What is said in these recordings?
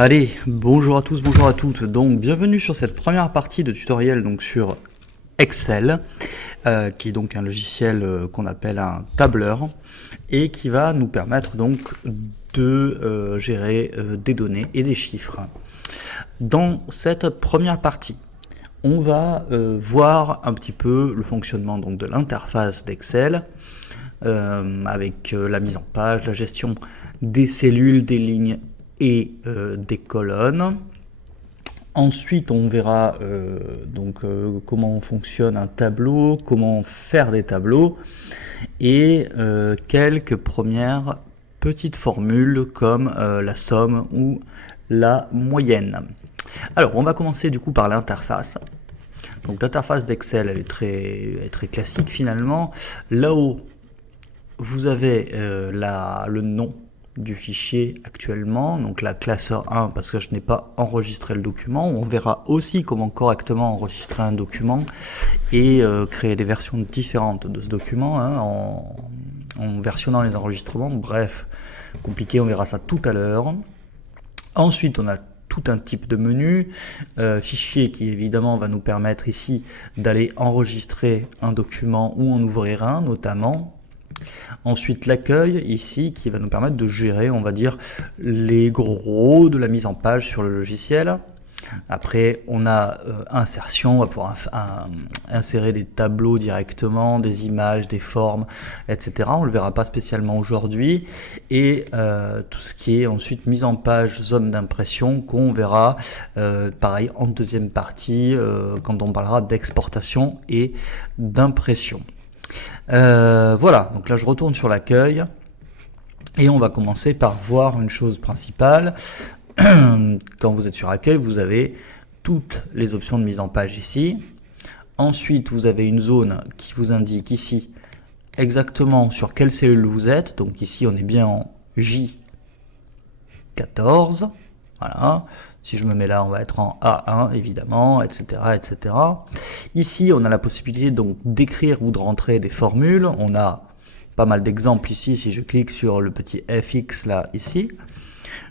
Allez, bonjour à tous, bonjour à toutes. Donc, bienvenue sur cette première partie de tutoriel donc sur Excel, qui est donc un logiciel qu'on appelle un tableur et qui va nous permettre donc de gérer des données et des chiffres. Dans cette première partie, on va voir un petit peu le fonctionnement donc de l'interface d'Excel avec la mise en page, la gestion des cellules, des lignes et des colonnes. Ensuite, on verra comment fonctionne un tableau, comment faire des tableaux et quelques premières petites formules comme la somme ou la moyenne. Alors, on va commencer du coup par l'interface. Donc l'interface d'Excel, elle est très classique finalement. Là-haut, vous avez le nom du fichier actuellement, donc la classeur 1 parce que je n'ai pas enregistré le document. On verra aussi comment correctement enregistrer un document et créer des versions différentes de ce document en versionnant les enregistrements. Bref, compliqué, on verra ça tout à l'heure. Ensuite, on a tout un type de menu, fichier qui évidemment va nous permettre ici d'aller enregistrer un document ou en ouvrir un notamment. Ensuite, l'accueil ici qui va nous permettre de gérer, on va dire, les gros de la mise en page sur le logiciel. Après, on a insertion, on va pouvoir insérer des tableaux directement, des images, des formes, etc. On ne le verra pas spécialement aujourd'hui. Et tout ce qui est ensuite mise en page, zone d'impression, qu'on verra pareil en deuxième partie quand on parlera d'exportation et d'impression. Voilà, donc là je retourne sur l'accueil et on va commencer par voir une chose principale. Quand vous êtes sur accueil, vous avez toutes les options de mise en page ici. Ensuite, vous avez une zone qui vous indique ici exactement sur quelle cellule vous êtes. Donc ici, on est bien en J14. Voilà. Si je me mets là, on va être en A1, évidemment, etc., etc. Ici, on a la possibilité donc d'écrire ou de rentrer des formules. On a pas mal d'exemples ici. Si je clique sur le petit FX là, ici,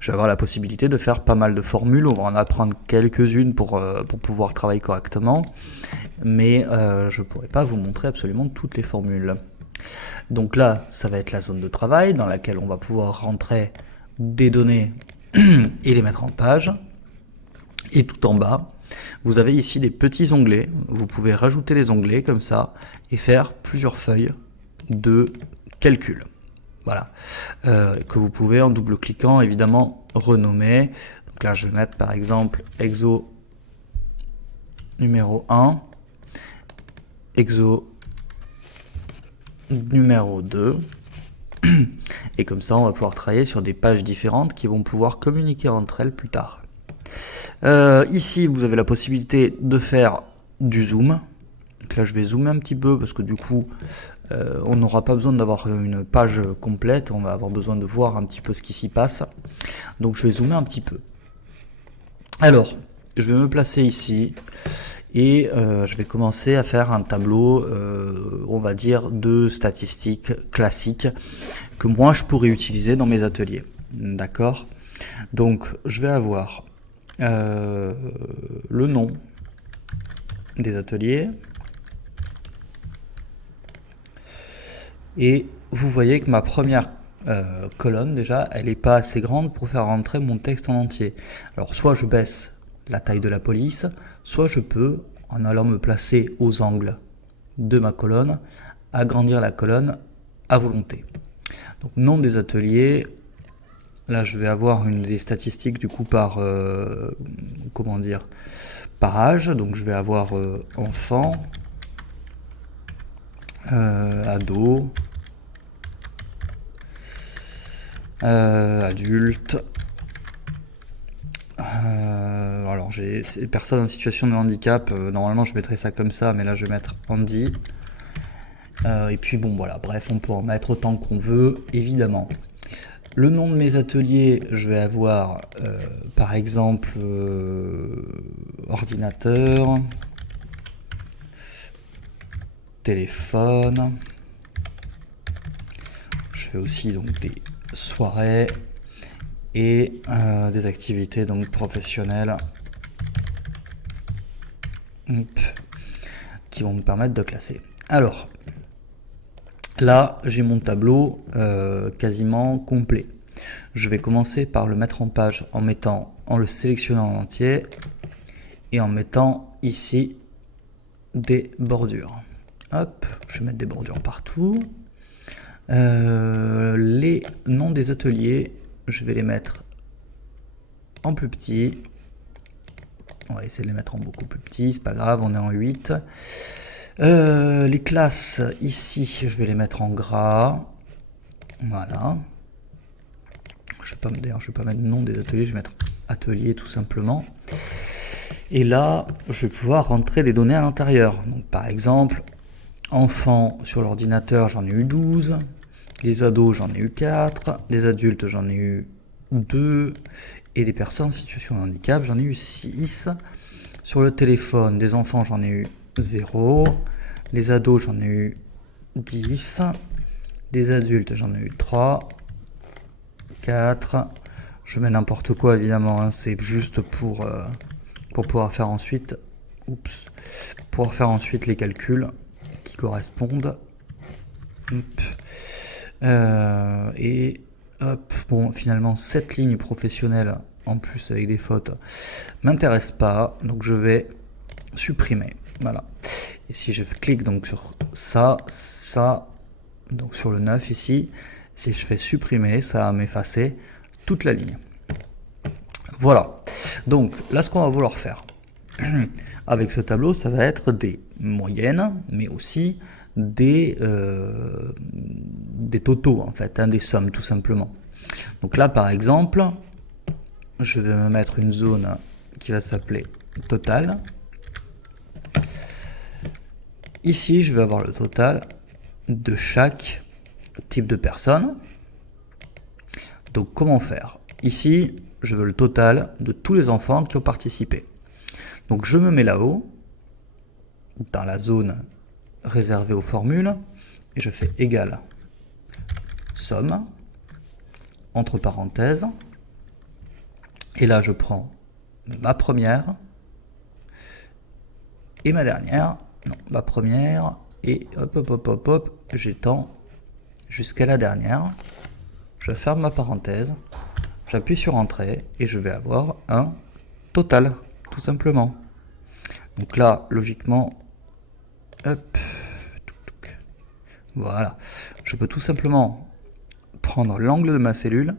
je vais avoir la possibilité de faire pas mal de formules. On va en apprendre quelques-unes pour pouvoir travailler correctement. Mais je ne pourrai pas vous montrer absolument toutes les formules. Donc là, ça va être la zone de travail dans laquelle on va pouvoir rentrer des données et les mettre en page. Et tout en bas, vous avez ici des petits onglets. Vous pouvez rajouter les onglets comme ça et faire plusieurs feuilles de calcul. Voilà, que vous pouvez en double-cliquant évidemment renommer. Donc là, je vais mettre par exemple exo numéro 1, exo numéro 2. Et comme ça, on va pouvoir travailler sur des pages différentes qui vont pouvoir communiquer entre elles plus tard. Ici, vous avez la possibilité de faire du zoom. Donc là, je vais zoomer un petit peu parce que du coup, on n'aura pas besoin d'avoir une page complète. On va avoir besoin de voir un petit peu ce qui s'y passe. Donc, je vais zoomer un petit peu. Alors, je vais me placer ici et je vais commencer à faire un tableau, on va dire, de statistiques classiques que moi, je pourrais utiliser dans mes ateliers. D'accord ? Donc, je vais avoir le nom des ateliers et vous voyez que ma première colonne déjà elle n'est pas assez grande pour faire rentrer mon texte en entier. Alors soit je baisse la taille de la police, soit je peux, en allant me placer aux angles de ma colonne, agrandir la colonne à volonté. Donc nom des ateliers. Là, je vais avoir des statistiques du coup par par âge. Donc, je vais avoir enfant, ado, adulte. Alors, j'ai ces personnes en situation de handicap. Normalement, je mettrais ça comme ça, mais là, je vais mettre handi. Et puis bon, voilà. Bref, on peut en mettre autant qu'on veut, évidemment. Le nom de mes ateliers, je vais avoir par exemple ordinateur, téléphone. Je fais aussi donc des soirées et des activités donc professionnelles qui vont me permettre de classer. Alors, là, j'ai mon tableau quasiment complet. Je vais commencer par le mettre en page en le sélectionnant en entier et en mettant ici des bordures. Hop, je vais mettre des bordures partout. Les noms des ateliers, je vais les mettre en plus petit. On va essayer de les mettre en beaucoup plus petit, c'est pas grave, on est en 8. Les classes, ici, je vais les mettre en gras. Voilà. D'ailleurs, je ne vais pas mettre le nom des ateliers, je vais mettre atelier tout simplement. Et là, je vais pouvoir rentrer des données à l'intérieur. Donc, par exemple, enfants sur l'ordinateur, j'en ai eu 12. Les ados, j'en ai eu 4. Les adultes, j'en ai eu 2. Et des personnes en situation de handicap, j'en ai eu 6. Sur le téléphone, des enfants, j'en ai eu 0. Les ados, j'en ai eu 10. Les adultes, j'en ai eu 3. 4. Je mets n'importe quoi évidemment, hein, c'est juste pour pouvoir faire ensuite les calculs qui correspondent. Et hop, bon, finalement cette ligne professionnelle en plus avec des fautes m'intéresse pas, donc je vais supprimer. Voilà. Et si je clique donc sur ça, donc sur le 9 ici, si je fais supprimer, ça va m'effacer toute la ligne. Voilà. Donc là, ce qu'on va vouloir faire avec ce tableau, ça va être des moyennes, mais aussi des totaux, en fait, hein, des sommes, tout simplement. Donc là, par exemple, je vais me mettre une zone qui va s'appeler total. Ici, je vais avoir le total de chaque type de personne. Donc comment faire? Ici, je veux le total de tous les enfants qui ont participé. Donc je me mets là-haut, dans la zone réservée aux formules, et je fais égal somme, entre parenthèses, et là je prends ma première et ma dernière, non, ma première, et hop, j'étends jusqu'à la dernière, je ferme ma parenthèse, j'appuie sur entrée et je vais avoir un total, tout simplement. Donc là, logiquement, hop, voilà, je peux tout simplement prendre l'angle de ma cellule,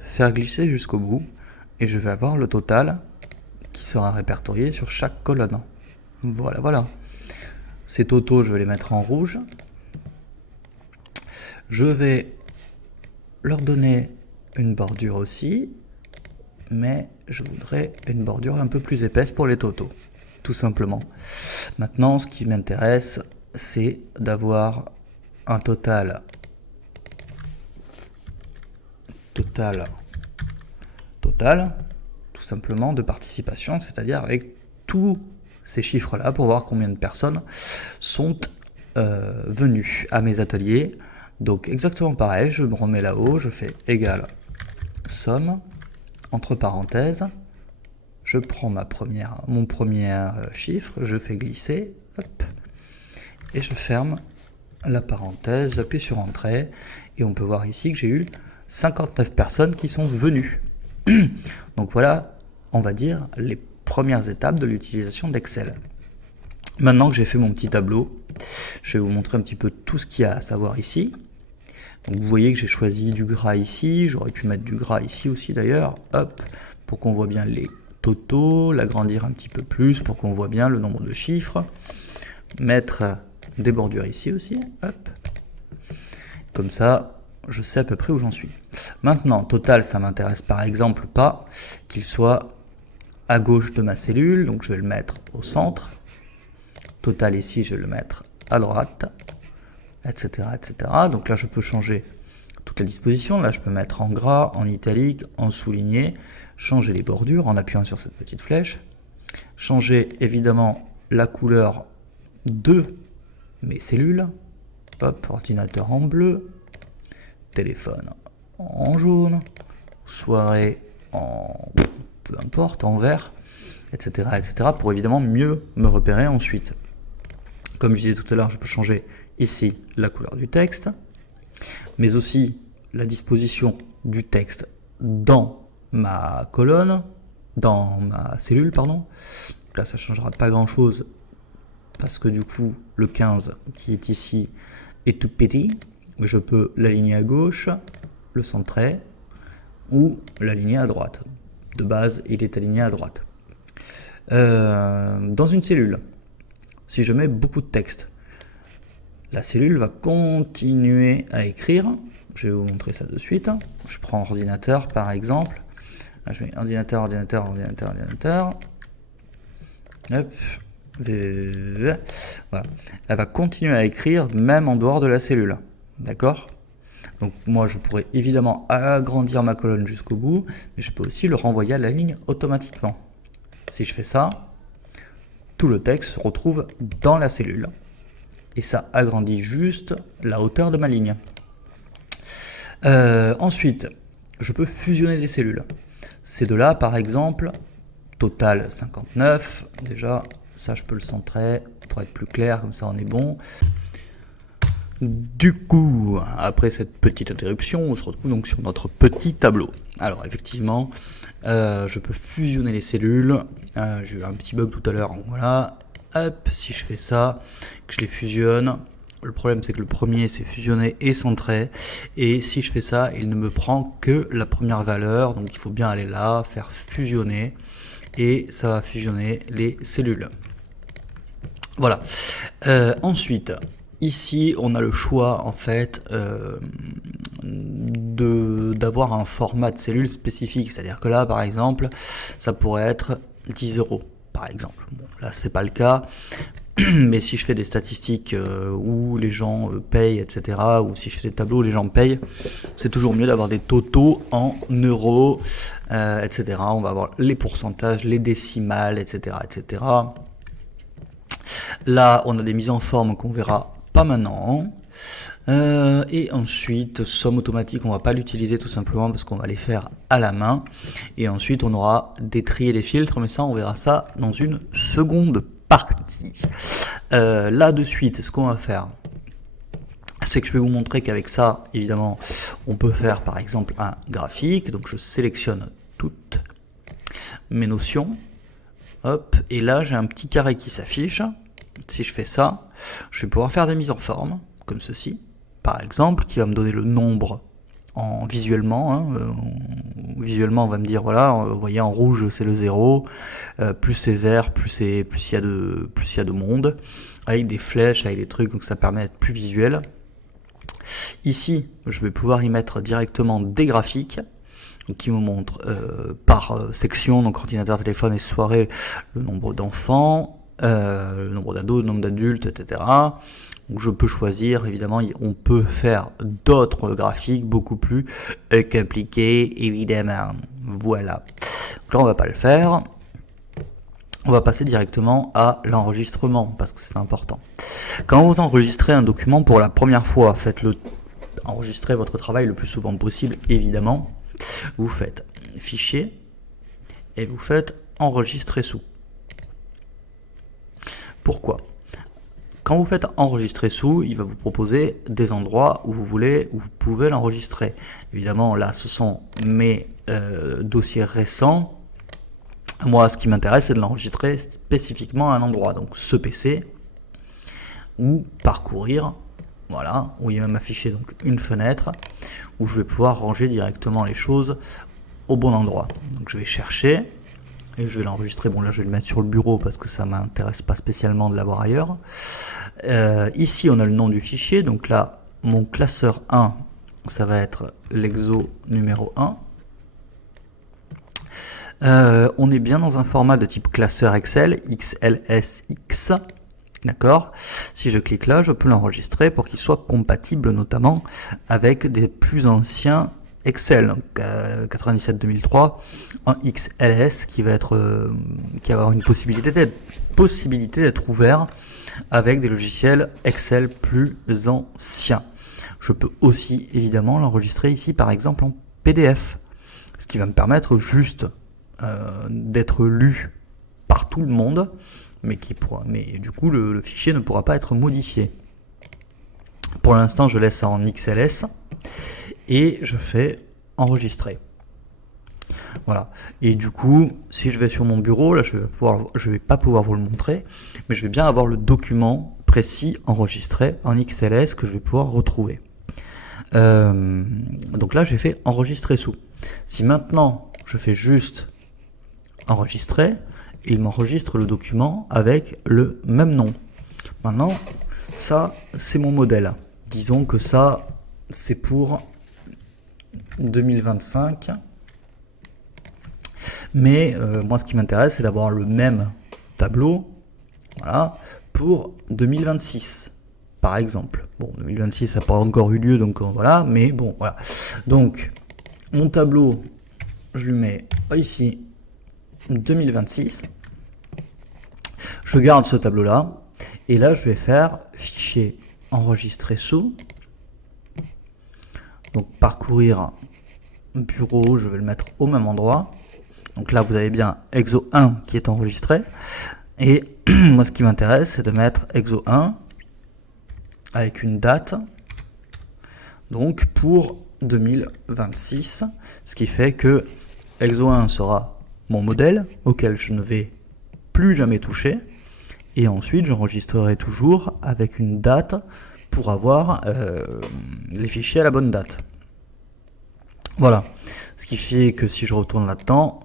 faire glisser jusqu'au bout et je vais avoir le total qui sera répertorié sur chaque colonne. Voilà, voilà. Ces totaux, je vais les mettre en rouge. Je vais leur donner une bordure aussi, mais je voudrais une bordure un peu plus épaisse pour les totaux, tout simplement. Maintenant, ce qui m'intéresse, c'est d'avoir un total, tout simplement, de participation, c'est-à-dire avec tous ces chiffres-là pour voir combien de personnes sont venues à mes ateliers. Donc exactement pareil, je me remets là-haut, je fais égal somme, entre parenthèses, je prends mon premier chiffre, je fais glisser, hop, et je ferme la parenthèse, j'appuie sur entrée, et on peut voir ici que j'ai eu 59 personnes qui sont venues. Donc voilà, on va dire, les premières étapes de l'utilisation d'Excel. Maintenant que j'ai fait mon petit tableau, je vais vous montrer un petit peu tout ce qu'il y a à savoir ici. Donc vous voyez que j'ai choisi du gras ici, j'aurais pu mettre du gras ici aussi d'ailleurs, hop, pour qu'on voit bien les totaux, l'agrandir un petit peu plus pour qu'on voit bien le nombre de chiffres, mettre des bordures ici aussi, hop, comme ça je sais à peu près où j'en suis. Maintenant, total, ça m'intéresse par exemple pas qu'il soit à gauche de ma cellule, donc je vais le mettre au centre, total ici je vais le mettre à droite, etc., etc. Donc là, je peux changer toute la disposition. Là, je peux mettre en gras, en italique, en souligné, changer les bordures en appuyant sur cette petite flèche, changer évidemment la couleur de mes cellules. Hop, ordinateur en bleu, téléphone en jaune, soirée en, peu importe, en vert, etc., etc., pour évidemment mieux me repérer ensuite. Comme je disais tout à l'heure, je peux changer ici la couleur du texte, mais aussi la disposition du texte dans ma colonne, dans ma cellule, pardon. Donc là, ça ne changera pas grand-chose parce que du coup, le 15 qui est ici est tout petit. Je peux l'aligner à gauche, le centrer ou l'aligner à droite. De base, il est aligné à droite. Dans une cellule, si je mets beaucoup de texte, la cellule va continuer à écrire. Je vais vous montrer ça de suite. Je prends ordinateur par exemple. Là, je mets ordinateur. Hop. Voilà. Elle va continuer à écrire même en dehors de la cellule. D'accord ? Donc moi je pourrais évidemment agrandir ma colonne jusqu'au bout, mais je peux aussi le renvoyer à la ligne automatiquement. Si je fais ça, tout le texte se retrouve dans la cellule. Et ça agrandit juste la hauteur de ma ligne. Ensuite, je peux fusionner des cellules. Ces deux-là, par exemple, total 59. Déjà, ça je peux le centrer pour être plus clair, comme ça on est bon. Du coup, après cette petite interruption, on se retrouve donc sur notre petit tableau. Alors effectivement, je peux fusionner les cellules. J'ai eu un petit bug tout à l'heure, voilà. Hop, si je fais ça, que je les fusionne, le problème c'est que le premier c'est fusionné et centré, et si je fais ça, il ne me prend que la première valeur, donc il faut bien aller là, faire fusionner, et ça va fusionner les cellules. Voilà. Ensuite, ici on a le choix en fait d'avoir un format de cellule spécifique, c'est-à-dire que là par exemple, ça pourrait être 10 € par exemple. Bon, là c'est pas le cas, mais si je fais des statistiques où les gens payent, etc., ou si je fais des tableaux où les gens payent, c'est toujours mieux d'avoir des totaux en euros, etc. On va avoir les pourcentages, les décimales, etc., etc. Là on a des mises en forme qu'on verra pas maintenant. Et ensuite, somme automatique, on va pas l'utiliser tout simplement parce qu'on va les faire à la main. Et ensuite, on aura des tri et des filtres, mais ça, on verra ça dans une seconde partie. Là, de suite, ce qu'on va faire, c'est que je vais vous montrer qu'avec ça, évidemment, on peut faire par exemple un graphique. Donc, je sélectionne toutes mes notions. Hop, et là, j'ai un petit carré qui s'affiche. Si je fais ça, je vais pouvoir faire des mises en forme, comme ceci, par exemple, qui va me donner le nombre visuellement. Visuellement, on va me dire, voilà, vous voyez, en rouge, c'est le 0, plus c'est vert, plus il y a de monde, avec des flèches, avec des trucs, donc ça permet d'être plus visuel. Ici, je vais pouvoir y mettre directement des graphiques, qui me montrent par section, donc ordinateur, téléphone et soirée, le nombre d'enfants, le nombre d'ados, le nombre d'adultes, etc. Donc je peux choisir, évidemment, on peut faire d'autres graphiques beaucoup plus compliqués, évidemment. Voilà. Donc là, on va pas le faire. On va passer directement à l'enregistrement, parce que c'est important. Quand vous enregistrez un document pour la première fois, faites-le enregistrer votre travail le plus souvent possible, évidemment. Vous faites fichier et vous faites enregistrer sous. Pourquoi ? Quand vous faites enregistrer sous, il va vous proposer des endroits où vous pouvez l'enregistrer. Évidemment, là, ce sont mes dossiers récents. Moi, ce qui m'intéresse, c'est de l'enregistrer spécifiquement à un endroit. Donc, ce PC, ou parcourir, voilà, où il va m'afficher donc une fenêtre, où je vais pouvoir ranger directement les choses au bon endroit. Donc, je vais chercher. Et je vais l'enregistrer, bon là je vais le mettre sur le bureau parce que ça m'intéresse pas spécialement de l'avoir ailleurs. Ici on a le nom du fichier, donc là mon classeur 1, ça va être l'exo numéro 1. On est bien dans un format de type classeur Excel, XLSX, d'accord. Si je clique là, je peux l'enregistrer pour qu'il soit compatible notamment avec des plus anciens Excel, donc 97-2003, en XLS qui va avoir une possibilité d'être ouvert avec des logiciels Excel plus anciens. Je peux aussi évidemment l'enregistrer ici par exemple en PDF. ce qui va me permettre juste d'être lu par tout le monde, mais du coup le fichier ne pourra pas être modifié. Pour l'instant, je laisse ça en XLS et je fais enregistrer. Voilà. Et du coup, si je vais sur mon bureau, là, je vais pas pouvoir vous le montrer, mais je vais bien avoir le document précis enregistré en XLS que je vais pouvoir retrouver. Donc là, j'ai fait enregistrer sous. Si maintenant, je fais juste enregistrer, il m'enregistre le document avec le même nom. Maintenant, ça, c'est mon modèle. Disons que ça, c'est pour 2025. Mais moi, ce qui m'intéresse, c'est d'avoir le même tableau, voilà, pour 2026, par exemple. Bon, 2026, ça n'a pas encore eu lieu, donc voilà, mais bon, voilà. Donc, mon tableau, je lui mets ici 2026. Je garde ce tableau-là, et là, je vais faire fichier enregistrer sous. Donc, parcourir bureau, je vais le mettre au même endroit. Donc là, vous avez bien Exo 1 qui est enregistré. Et moi, ce qui m'intéresse, c'est de mettre Exo 1 avec une date. Donc pour 2026. Ce qui fait que Exo 1 sera mon modèle auquel je ne vais plus jamais toucher. Et ensuite, j'enregistrerai toujours avec une date pour avoir les fichiers à la bonne date. Voilà. Ce qui fait que si je retourne là-dedans,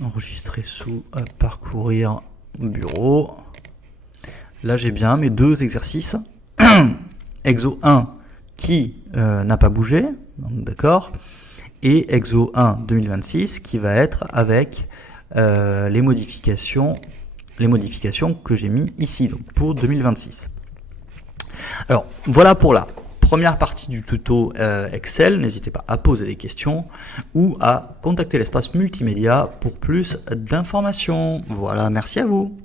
enregistrer sous parcourir bureau. Là, j'ai bien mes deux exercices. Exo 1 qui n'a pas bougé, d'accord, et Exo 1 2026 qui va être avec les modifications que j'ai mis ici, donc pour 2026. Alors, voilà pour la première partie du tuto Excel. N'hésitez pas à poser des questions ou à contacter l'espace multimédia pour plus d'informations. Voilà, merci à vous.